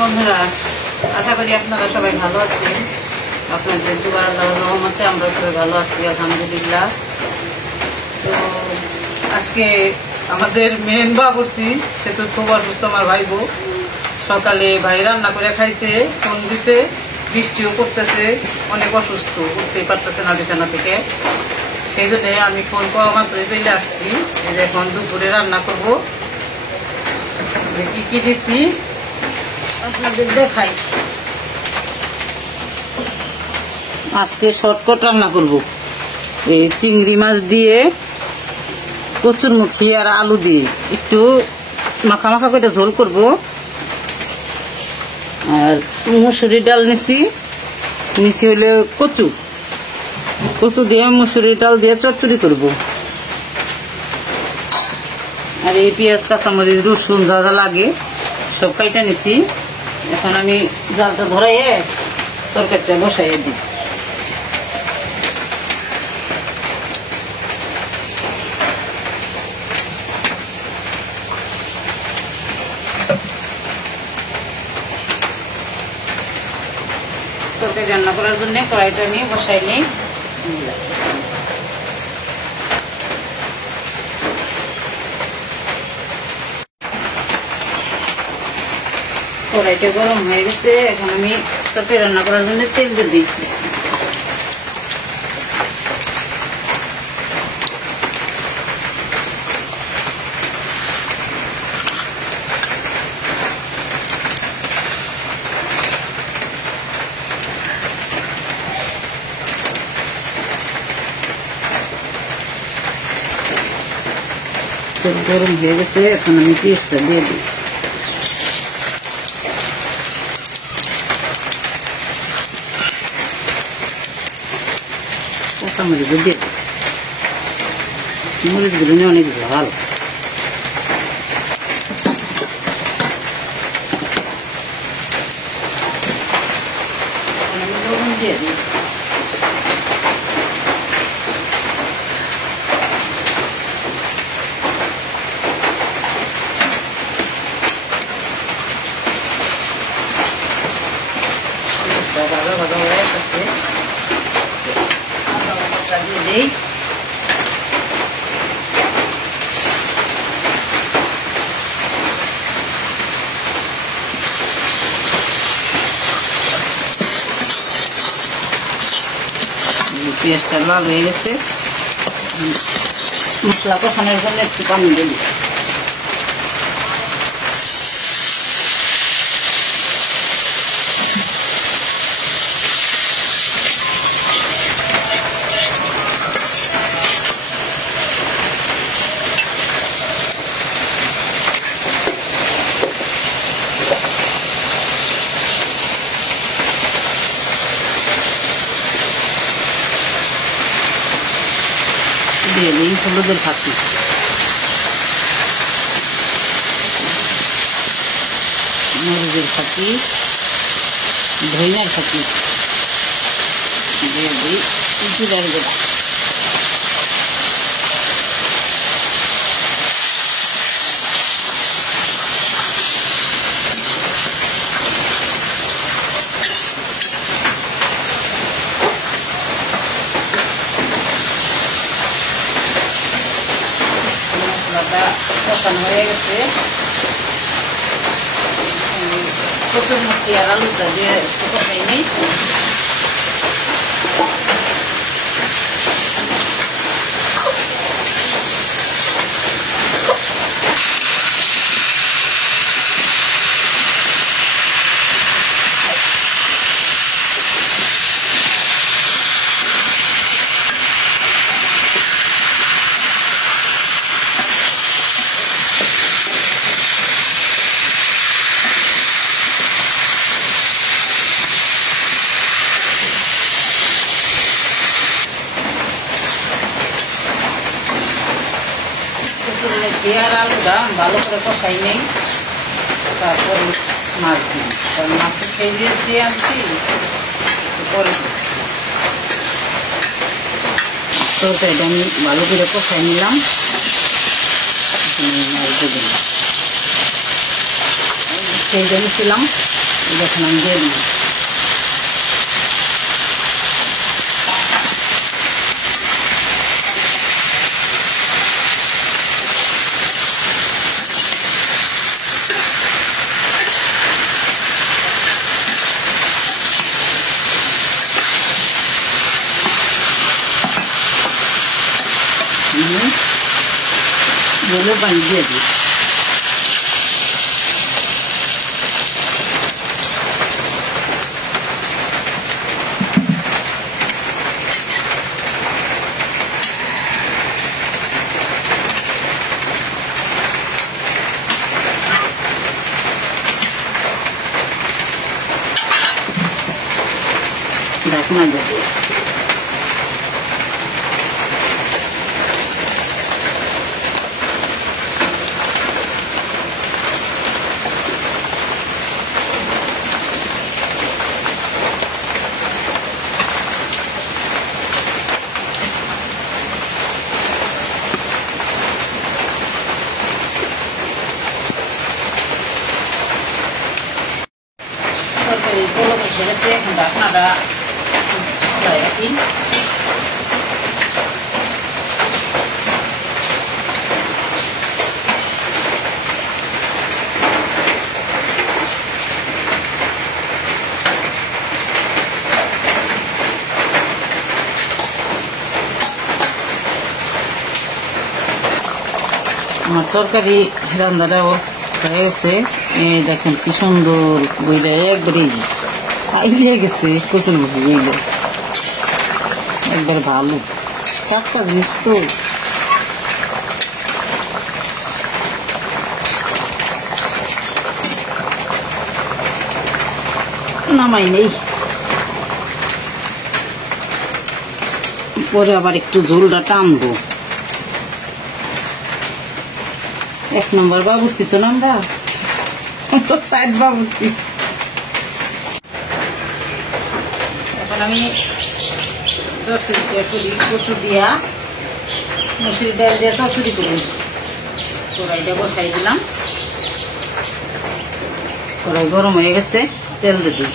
বন্ধুরা, আশা করি আপনারা সবাই ভালো আছেন। আপনাদের দুবার আল্লাহর রহমতে আমরা সবাই ভালো আছি, আলহামদুলিল্লাহ। তো আজকে আমাদের মেন বাবুর্চি, সে তো খুব অসুস্থ। আমার ভাই বউ সকালে ভাই রান্না করে খাইছে, ফোন দিছে, বৃষ্টিও করতেছে, অনেক অসুস্থ, উঠতেই পারতেছে না বিছানা থেকে। সেই জন্য আমি ফোন পাওয়া মাত্রই চলে আসছি। এখন দুপুরে রান্না করবো। কি কি দিচ্ছি আপনাদের দেখাই। আজকে শর্টকাট রান্না করব। এই চিংড়ি মাছ দিয়ে কচুরমুখী আর আলু দিয়ে একটু মাখা মাখা করে ঝোল করব। আর মুসুরি ডাল নিছি হলে কচু দিয়ে মুসুরি ডাল দিয়ে চচ্চড়ি করব। আর এই পেঁয়াজ কাঁচামরিচ রসুন যা যা লাগে সব কাইটা নিছি। এখন আমি জালটা ধরাইয়ে তরকারিটা বসাইয়ে দিই। তরকারি রান্না করার জন্য কড়াইটা নিয়ে বসাই নিই। কড়াইটা গরম হয়ে গেছে, এখন আমি তরকারি রান্না করার জন্য তেল দিয়ে দিচ্ছি। তেল গরম হয়ে গেছে, এখন আমি পেঁয়াজটা দিয়ে দিই। কাঁচামরিচ দিয়ে মরিচগুলো নিয়ে অনেক ঝাল। আমি লবণ দিয়ে দিই। ভালো ভালো হয়ে যাচ্ছে, দিয়ে দিই। পেঁয়াজটা লাল হয়ে গেছে, মশলা কষানোর জন্য একটু পানি দিয়ে দিই। দিয়ে দিই হলুদের ফাঁকি, মরিচের ফাঁকি, ধনিয়ার ফাঁকি, দিয়ে দিই জিরার গুঁড়া। কষানো হয়ে গেছে, কচুরমুখী আর আলুটা দিয়ে একটু কষাই নিই। আর আলুটা ভালো করে কষাই নেই, তারপর মাছ দিই। কারণ মাছটা সেই দিয়ে আনছি পরে তরকারিটা আমি ভালো করে কষাই নিলাম। মাছ দিয়ে দিলাম, সেই জন্য ছিলাম দেখুন আমি দিয়ে দিই। জলে পানি দিয়ে দিই। ঢাকনা দিয়ে দিই। তরকারি পোলো মিশে গেছে, এখন ঢাকনাটা খুলে রাখি। আমার তরকারি রান্নাটাও হয়ে গেছে। এই দেখেন কি সুন্দর বইটা একবারে আইলিয়ে গেছে, কচুর মুখি বইলে একবার ভালো টাটকা জিনিস তো। নামাই নেই, পরে আবার একটু ঝোলটা টানবো। 1 নম্বর বাবুর্চি তো আমরা সাইড বাবুর্চি। এখন আমি চচ্চড়িটা করি, কচু দিয়া মুসুরি ডাল দিয়ে চচ্চড়ি করি। কড়াইটা বসাই দিলাম, কড়াই গরম হয়ে গেছে, তেল দিয়ে দিই।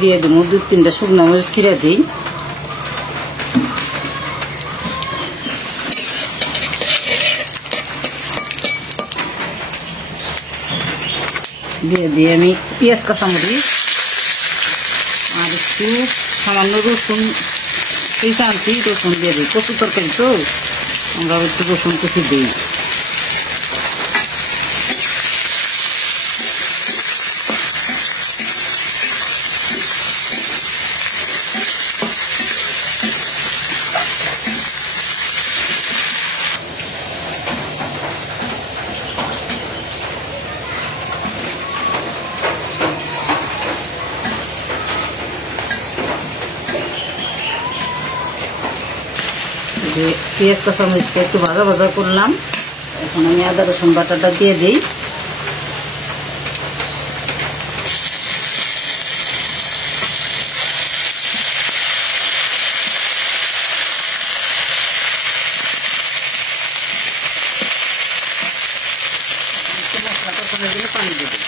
দিয়ে দেবো 2-3টা শুকনো মরিচ ছিঁড়ে দিই। দিয়ে দিয়ে আমি পেঁয়াজ কাঁচামরিচ আর একটু সামান্য রসুন কুচি আনছি, রসুন দিয়ে দিই। কচু তরকারি তো আমরা একটু রসুন কুচি দিই। পেঁয়াজ কাঁচামরিচটা একটু ভাজা ভাজা করলাম, এখন আমি আদা রসুন বাটাটা দিয়ে দিই। মশলা কষানোর জন্য পানি দিয়ে দিই।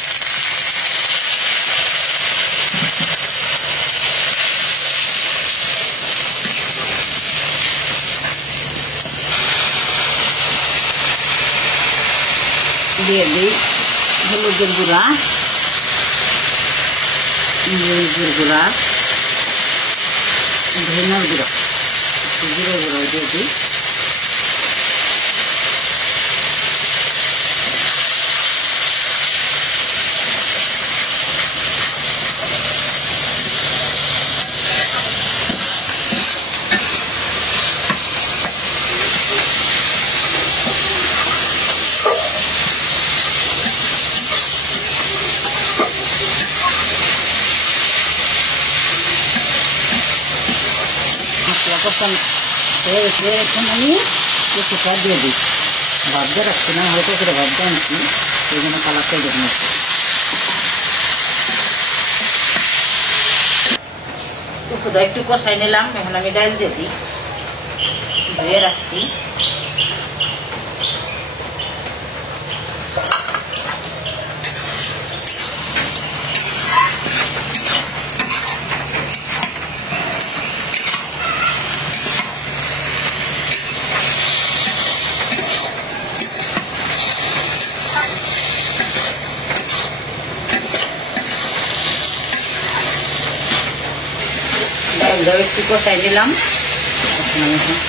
দিয়ে দিই হলুদের গুঁড়া, মরিচের গুঁড়া, ধনিয়ার গুঁড়া, জিরে গুঁড়া দিয়ে দিই। কষান হয়ে গেছে, এখন আমি কচুটা দিয়ে দিই। ভাবতে রাখছি না, হয়তো করে ভাবতে আনছি, সেই জন্য কালারটাই দেখুন। কচুটা একটু কষাই নিলাম। এখন আমি ডাল দিয়ে দিই, ধুয়ে রাখছি। ডালটাও একটু কষাই নিলাম,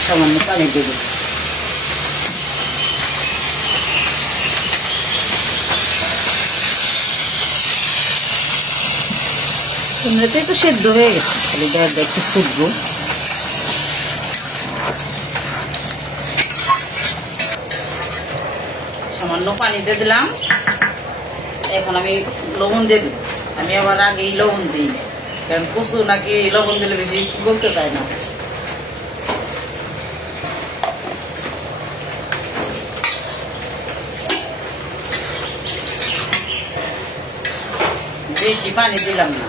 সামান্য পানি দেব। এমনিতেই তো সেদ্ধ হয়ে গেছে, খালি ডালটা একটু ফুটবো। সামান্য পানি দিয়ে দিলাম। এখন আমি লবণ দিয়ে দিব। আমি আবার আগেই লবণ দিই, কারণ কচু নাকি লবণ দিলে বেশি গলতে চায় না। বেশি পানি দিলাম না,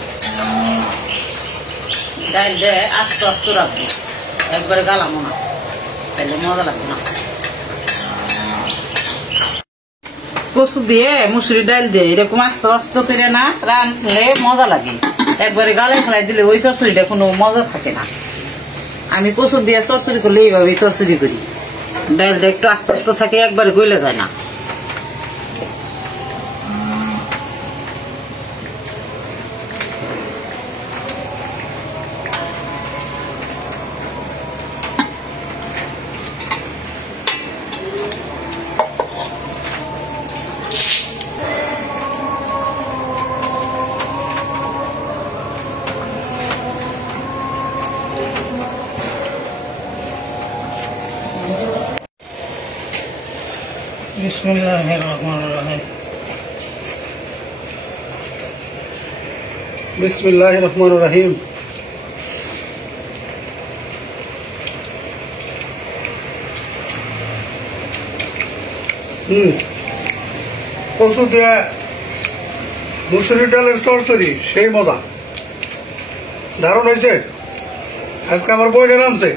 ডাল দিয়ে আস্তে আস্তে রাখবো, একবারে গালামো না, তাহলে মজা লাগবে না। কচু দিয়ে মুসুরি ডাল দিয়ে এরকম আস্তে আস্তে করে না রান্নলে মজা লাগে। একবারে গালায় ফেলাই দিলে ওই চচ্চড়িটা কোনো মজা থাকে না। আমি কচু দিয়ে চচ্চড়ি করলে এইভাবেই চচ্চড়ি করি, ডালটা একটু আস্তে আস্তে থাকে, একবারে গলে যায় না। बिस्मिल्लाहिर्रहमानिर्रहीम। बिस्मिल्लाहिर्रहमानिर्रहीम। কচু দিয়ে মুসুরি ডালের চচ্চড়ি সেই মজা, দারুণ হয়েছে। আজকে আমার বইটা নামছে।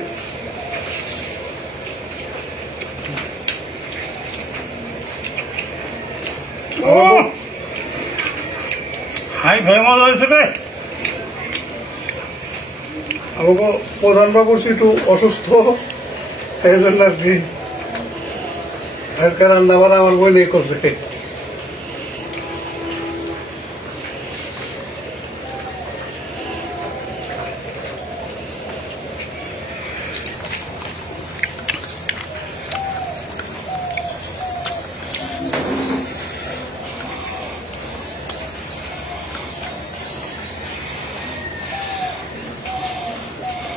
হাই ভাই মজা হয়েছে রে। আমাকে প্রধান বাবু একটু অসুস্থ, এই জন্য আর কি আজকে রান্না বান্না আমার বই নিয়ে করছে।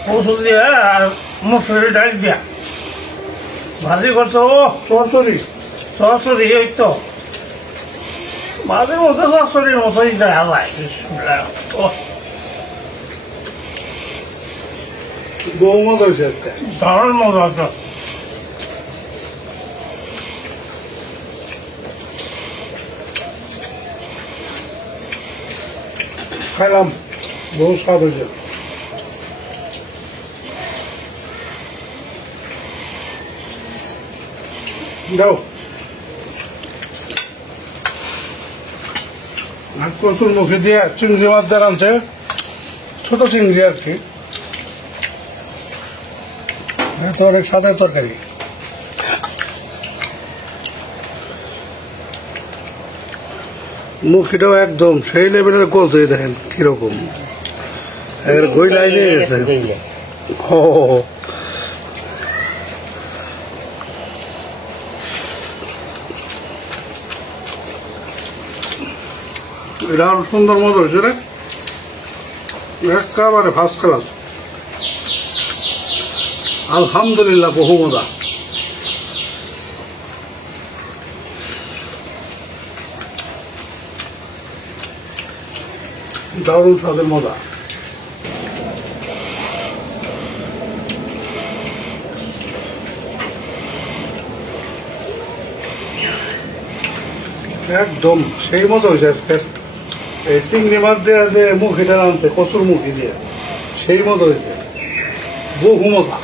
কচু দিয়ে আর মুসুরি ডাল দিয়া ভাজি করতো। চচ্চড়ি চচ্চড়ি ওই তো মাঝে মধ্যে চচ্চড়ির মতোই দেখা যায়। বহু মজা হয়েছে আজকে, দারুণ মজা হচ্ছে। খাইলাম, বহু স্বাদ হয়েছে। দাও আর কচুর মুখে দিয়ে চিংড়ি মাছ দিয়ে রাঁধছে, ছোট চিংড়ি আর কি। তো অনেক সাদা তরকারি। মুখিটাও একদম সেই লেভেলের করতে দেখেন কিরকম গইলাই নিয়ে গেছে। এটা আরো সুন্দর মজা হয়েছে রে, একেবারে ফার্স্ট ক্লাস। আলহামদুলিল্লাহ, বহু মজা। দারুণ স্বাদের মজা। একদম সেই মতো হয়েছে আজকে। এই চিংড়ি মাছ দেওয়া যে মুখিটা আনছে কচুর মুখি দিয়ে, সেই মতো হয়েছে, বহু মজা।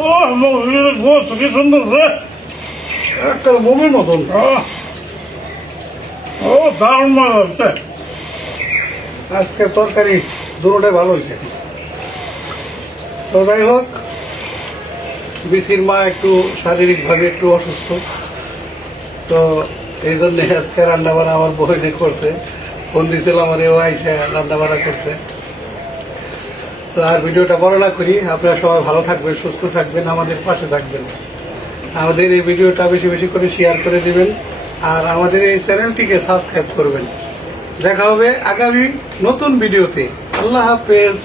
ও কি সুন্দর রে, একটা বমির মতন। ও দারুণ মজা হচ্ছে। আজকে তরকারি দুটোটাই ভালো হয়েছে। তো যাই হোক, বিথির মা একটু শারীরিকভাবে একটু অসুস্থ, তো এই জন্য আজকে রান্না বান্না আমার বইনে করছে। ফোন দিয়েছিল আমার, এও আইসা রান্না বান্না করছে। তো আর ভিডিওটা বড় না করি, আপনারা সবাই ভালো থাকবেন, সুস্থ থাকবেন, আমাদের পাশে থাকবেন। আমাদের এই ভিডিওটা বেশি বেশি করে শেয়ার করে দিবেন, আর আমাদের এই চ্যানেলটিকে সাবস্ক্রাইব করবেন। দেখা হবে আগামী নতুন ভিডিওতে। আল্লাহ হাফেজ।